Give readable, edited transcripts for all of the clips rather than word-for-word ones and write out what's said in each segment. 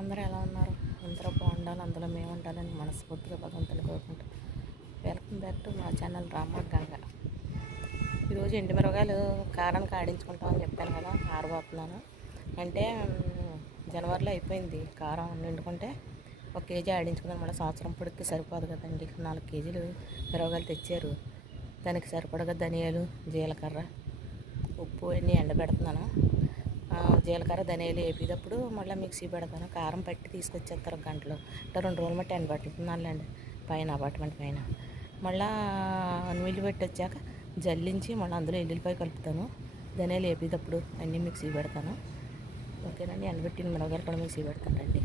అందరూ ఎలా ఉన్నారు? అందరూ బాగుండాలి, అందులో మేము ఉండాలని మనస్ఫూర్తిగా భగవంతుని కోరుకుంటాం. వెల్కమ్ బ్యాక్ టు మా ఛానల్ రామ గంగ. ఈరోజు ఎండు మిరగాయలు కారానికి ఆడించుకుంటామని చెప్పాను కదా, ఆరబోతున్నాను. అంటే జనవరిలో అయిపోయింది కారం నిండుకుంటే 1 కేజీ ఆడించుకున్నాను. మళ్ళీ సంవత్సరం పొడికి సరిపోదు కదండి. 4 కేజీలు మిరగాయలు తెచ్చారు. దానికి సరిపడగా ధనియాలు, జీలకర్ర, ఉప్పు అన్నీ ఎండబెడుతున్నాను. జీలకర్ర ధనియాలు వేపేటప్పుడు మళ్ళీ మిక్సీ పెడతాను. కారం పట్టి తీసుకొచ్చేస్తారు గంటలో. అంటే 2 రోజులు మట్టి ఎండబెట్టుతున్నానులేండి పైన అపార్ట్మెంట్ పైన. మళ్ళీ నీళ్ళు పెట్టి వచ్చాక జల్లించి మళ్ళీ అందులో ఎల్లుల్లిపాయ కలుపుతాను. ధనియాలు వేపేటప్పుడు అన్నీ మిక్సీ పెడతాను. ఓకేనండి. ఎండబెట్టిన మిరగాయలు కూడా మిక్సీ పెడతానండి.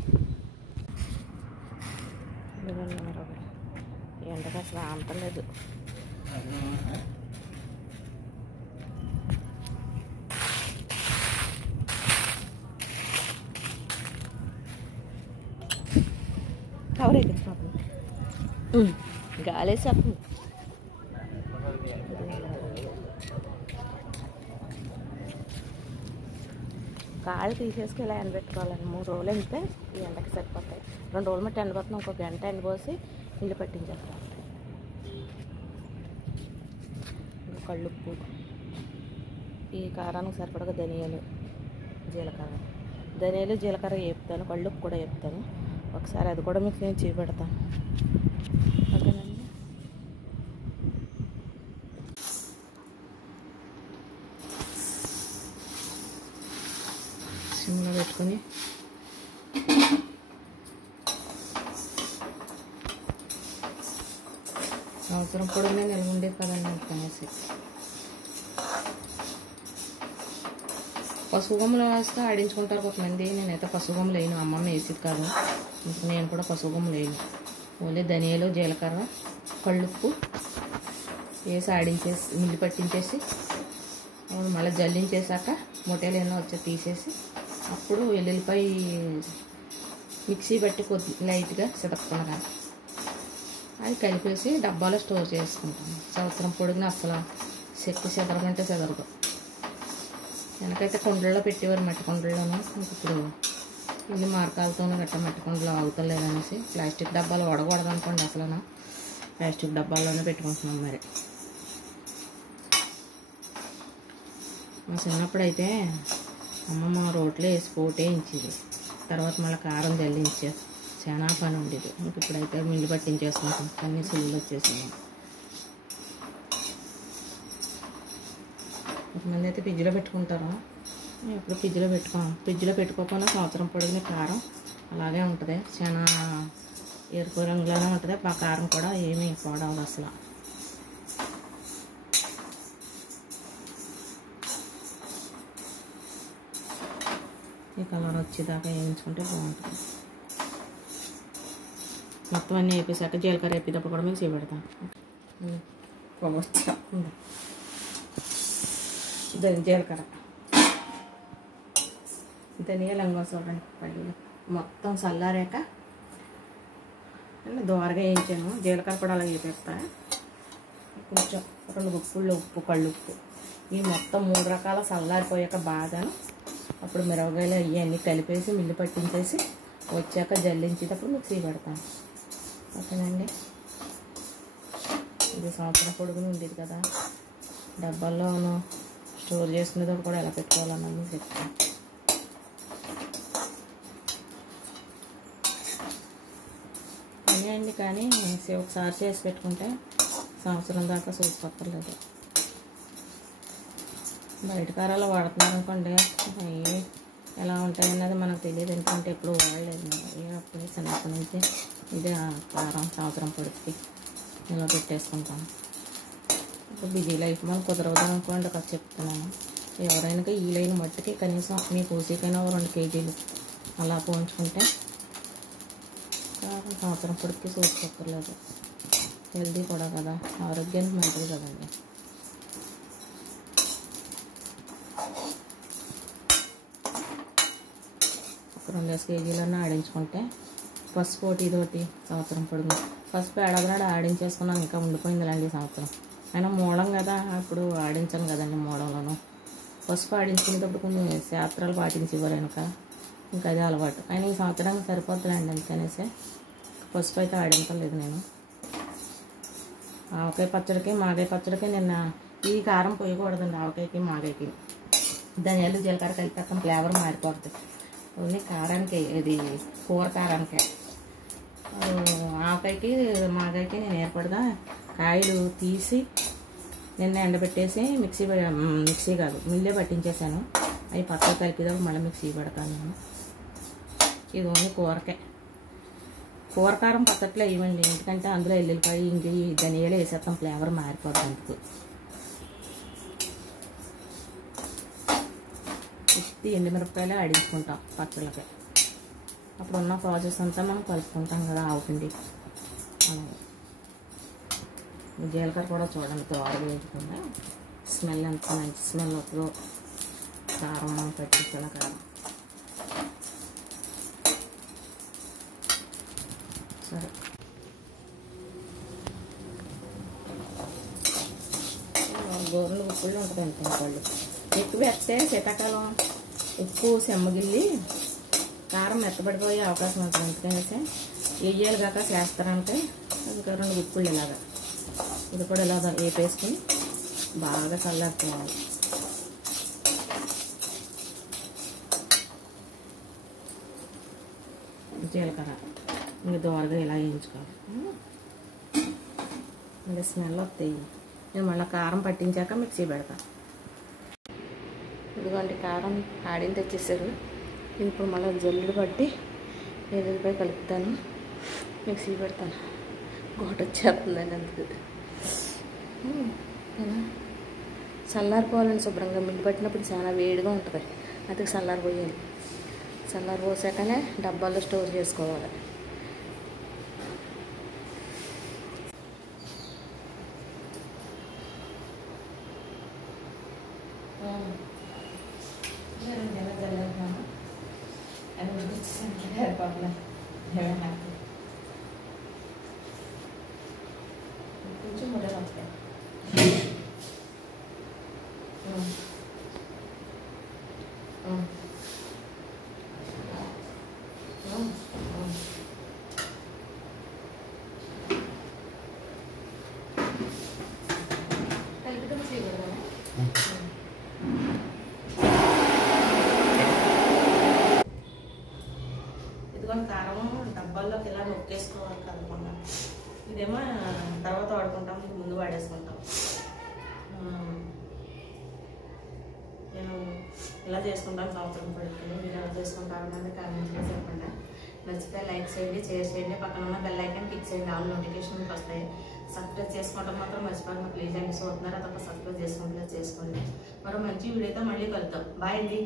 మిరగాయలు ఎండగా అసలు ఆంతలేదు. కవర్ అయిపోయింది పాపం, గాలేసాకు. కాళ్ళు తీసేసుకు ఇలా ఎండబెట్టుకోవాలండి. 3 రోజులు ఎండితే ఈ ఎండకి సరిపోతాయి. 2 రోజులు మట్టి ఎండబోతున్నాం. 1 గంట ఎండబోసి ఇల్లు పట్టించేస్తాం. కళ్ళుప్పు, ఈ కారానికి సరిపడగా ధనియాలు, జీలకర్ర. ధనియాలు జీలకర్ర వేపుతాను, కళ్ళుప్పు కూడా వేపుతాను. ఒకసారి అది కూడా మీకు నేను చూపెడతాను. ఓకేనండి. సిమ్లో పెట్టుకొని సంవత్సరం పొడవునే నిల్వ ఉండేది కదండి అనేసి. పసుపు గమ్ములు వేస్తే ఆడించుకుంటారు కొంతమంది. నేనైతే పసుపు గమ్ములు వేయను, అమ్మమ్మ వేసేది కాదు. నేను కూడా పసుపు గమ్ములు వేయను. ఓన్లీ ధనియాలు, జీలకర్ర, కళ్ళుప్పు వేసి ఆడించేసి మిల్లి పట్టించేసి మళ్ళీ జల్లించేసాక మొట్టేలు ఎన్నో వచ్చి తీసేసి అప్పుడు ఎల్లుల్లిపాయ మిక్సీ పెట్టి కొద్ది లైట్గా సితపకుండా అది కలిపేసి డబ్బాలో స్టోర్ చేసుకుంటాను. సంవత్సరం పొడిగిన అసలు చెక్కు చెదరమంటే చెదరదు. వెనకైతే కుండల్లో పెట్టేవారు, మట్టి కుండల్లోనూ. ఇప్పుడు ఇల్లు మార్కాలతోనూ గట్ట మట్టి కుండలో ఆగుతలేదనేసి ప్లాస్టిక్ డబ్బాలు వడకూడదు అనుకోండి. అసలు ప్లాస్టిక్ డబ్బాల్లోనే పెట్టుకుంటున్నాం. మరి మా చిన్నప్పుడైతే అమ్మమ్మ రోట్లో వేసి పోటేయించేది. తర్వాత మళ్ళీ కారం జల్లించే చాలా పని ఉండేది. ఇప్పుడైతే మిల్లు పట్టించేసుకుంటాం. అన్ని సులువులు వచ్చేసాము. కొంతమంది అయితే ఫ్రిడ్జ్లో పెట్టుకుంటారు. ఎప్పుడు ఫ్రిడ్జ్లో పెట్టుకోకుండా సంవత్సరం పొడిగిన కారం అలాగే ఉంటుంది. చాలా ఎరుపు రంగులోనే ఉంటుంది. ఆ కారం కూడా ఏమీ పోవడం అసలు. ఈ కలర్ వచ్చేదాకా వేయించుకుంటే బాగుంటుంది. మొత్తం అన్నీ వేపేసాక జీలకర్ర వేపేటప్పుడు కూడా మీకు చేపెడతాను. జీలకర్ర, ధనియాలు లంగా చూడండి పల్లీలు మొత్తం చల్లారాక దోరగా వేయించాను. జీలకర్ర కూడా అలా వేపేస్తా. కొంచెం 2 గుప్పుళ్ళు ఉప్పు, కళ్ళుప్పు, ఇవి మొత్తం 3 రకాల చల్లారిపోయాక బాగా అప్పుడు మిరపకాయలు ఇవన్నీ కలిపేసి మిల్లు పట్టించేసి వచ్చాక జల్లించేటప్పుడు మిక్సీ పెడతాను. ఓకేనండి. ఇది సంవత్సరం పొడుగును ఉండేది కదా, డబ్బాల్లోనూ స్టోర్ చేసుకునేటప్పుడు కూడా ఎలా పెట్టుకోవాలన్నది చెప్తాను. అండి కానీ ఒకసారి చేసి పెట్టుకుంటే సంవత్సరం దాకా చూసుకోక్కర్లేదు. బయట కారాలు వాడుతున్నారు అనుకోండి, ఎలా ఉంటాయన్నది మనకు తెలియదు. ఎందుకంటే ఎప్పుడు వాడలేదు. అప్పుడే చిన్నప్పటి నుంచి ఇదే కారం సంవత్సరం పొడికి ఇలా పెట్టేసుకుంటాం. ఇప్పుడు బిజీ లైఫ్ మనం కుదరదు అనుకోండి కదా చెప్తున్నాను. ఎవరైనా ఈ లైన్ మట్టికి కనీసం మీ పూసీకైనా 2 కేజీలు అలా పోంచుకుంటే సంవత్సరం పొడికి చూసుకోక్కర్లేదు. హెల్దీ కూడా కదా, ఆరోగ్యానికి మంచిది కదండి. ఒక 2 కేజీలన్నా ఆడించుకుంటే పసుపు ఒకటి ఇది ఒకటి సంవత్సరం పొడుగు. పసుపు ఏడాది ఆడించేసుకున్నాను, ఇంకా ఉండిపోయిందిలేండి సంవత్సరం. అయినా మూడం కదా, అప్పుడు ఆడించాను కదండి. మూడంలోనూ పసుపు ఆడించుకునేటప్పుడు కొన్ని శాస్త్రాలు పాటించేవారు. వెనక ఇంకా అదే అలవాటు. అయినా ఈ సంవత్సరానికి సరిపోతుందండి అందుకనేసి పసుపు అయితే ఆడించలేదు నేను. ఆవకాయ పచ్చడికి మాగాయ పచ్చడికి నిన్న ఈ కారం పోయకూడదండి ఆవకాయకి మాగాయకి. ధనియాలు జీలకర్ర కలిపి ఫ్లేవర్ మారిపోతుంది. ఓన్లీ కారానికి ఇది కూర కారానికే. ఆవకాయకి మాగాయకి నేను ఏర్పడగా కాయలు తీసి నిన్న ఎండబెట్టేసి మిక్సీ కాదు మిల్లే పట్టించేసాను. అవి పచ్చడి కలిపిదాకా మళ్ళీ మిక్సీ పెడతాను నేను. ఇది ఓన్లీ కూరకే. కూర కారం పచ్చట్లో ఇవ్వండి, ఎందుకంటే అందులో ఎల్లుల్లిపాయ ఇంక ఈ ధనియాలు వేసేస్తాం, ఫ్లేవర్ మారిపోద్ది. అందుకు ఉత్తి ఎండుమిరపకాయలు ఆడించుకుంటాం పచ్చళ్ళకి. అప్పుడు ఉన్న ప్రాసెస్ అంతా మనం కలుపుకుంటాం కదా ఆవుపిండి. అలాగే జీలకర్ర కూడా చూడండి దోరగా వేయకుండా స్మెల్ ఎంత మంచి స్మెల్ వస్తుందో. కారం పట్టించాల కారం సరే. గోరులు ఉప్పుళ్ళు ఉంటుంది అంతే వాళ్ళు. ఎక్కువ వేస్తే శీతాకాలం ఉప్పు సెమ్మగిల్లి కారం మెత్తబడిపోయే అవకాశం ఉంటుంది. అందుకనేసి వేయాలి కాక చేస్తారంటే ఇంకా 2 ఉప్పుళ్ళు ఇలాగా. ఇది కూడా ఇలాగ వేపేసుకుని బాగా చల్లారుకోవాలి. జీలకర్ర ఇంకా దోరగా ఇలా వేయించుకోవాలి. మళ్ళీ స్మెల్ వస్తాయి. నేను మళ్ళీ కారం పట్టించాక మిక్సీ పెడతాను. ఇదిగోండి కారం ఆడిని తెచ్చేసారు. ఇప్పుడు మళ్ళీ జల్లుడు పట్టి ఎల్లుల్లిపాయ కలుపుతాను, మిక్సీ పెడతాను. గోట వచ్చేస్తుందండి అందుకు. చల్లారిపోవాలని శుభ్రంగా మిల్లి పట్టినప్పుడు చాలా వేడిగా ఉంటుంది. అందుకు చల్లారిపోయాలి. చల్లారిపోసాకనే డబ్బాల్లో స్టోర్ చేసుకోవాలి. కొంచెం ముడలు వస్తాయి. ఇదిగోండి కారం డబ్బాల్లోకి ఇలా నొక్కేసుకోవాలి కలపకుండా. ఇదేమో తర్వాత వాడుకుంటాం, ముందు వాడేసుకుంటాం. నేను ఇలా చేసుకుంటాను సంవత్సరం పడుతుంది. మీరు ఎలా చేసుకుంటారు అనేది కామెంట్స్ చేసి చెప్పండి. నచ్చితే లైక్ చేయండి, షేర్ చేయండి, పక్కన ఉన్న బెల్ ఐకాన్ క్లిక్ చేయండి. ఆల్ నోటిఫికేషన్ మీకు వస్తాయి. సబ్స్క్రైబ్ చేసుకోవడం మాత్రం మర్చిపోకుండా ప్లీజ్ అండి. చూస్తున్నారా తప్ప సబ్స్క్రైబ్ చేసుకోండి. మరో మంచి వీడియోతో మళ్ళీ కలుద్దాం. బాయ్ అండి.